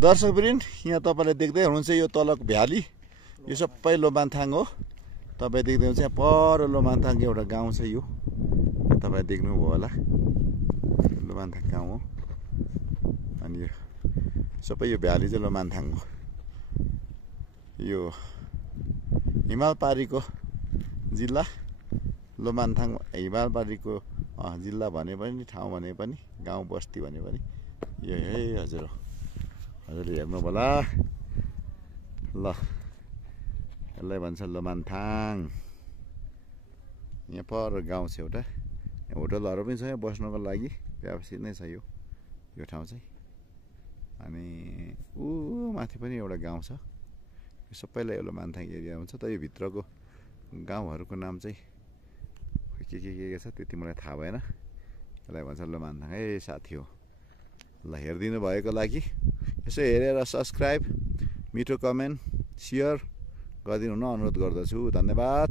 दर्शकवृन्द यहाँ तपाईँले देख्दै हुनुहुन्छ यो तलको भ्याली यो सबै लोमान्थाङ हो। तपाईँ देख्दै हुनुहुन्छ यहाँ पर लोमान्थाङको एउटा गाउँ छ यो तपाईँ देख्नुभयो होला लोमान्थाङ गाउँ हो। अनि यो सबै यो भ्याली चाहिँ लोमान्थाङ हो। यो हिमालपारीको जिल्ला लोमान्थाङ हिमालपारीको जिल्ला भने पनि ठाउँ भने पनि गाउँ बस्ती भने पनि यो है हजुर हजुरले हेर्नु होला ल यसलाई भन्छ लोमान्थाङ। यहाँ पर गाउँ छ एउटा होटलहरू पनि छ यहाँ बस्नको लागि व्यवस्थित नै छ यो ठाउँ चाहिँ। अनि ऊ माथि पनि एउटा गाउँ छ यो सबैलाई लोमान्थाङ एरिया हुन्छ। त यो भित्रको गाउँहरूको नाम चाहिँ के छ त्यति मलाई थाहा भएन। यसलाई भन्छ लोमान्थाङ है साथी हो। ल हेरिदिनु भएको लागि यसो हेरेर सब्सक्राइब मिठो कमेन्ट सेयर गरिदिनु हुन अनुरोध गर्दछु। धन्यवाद।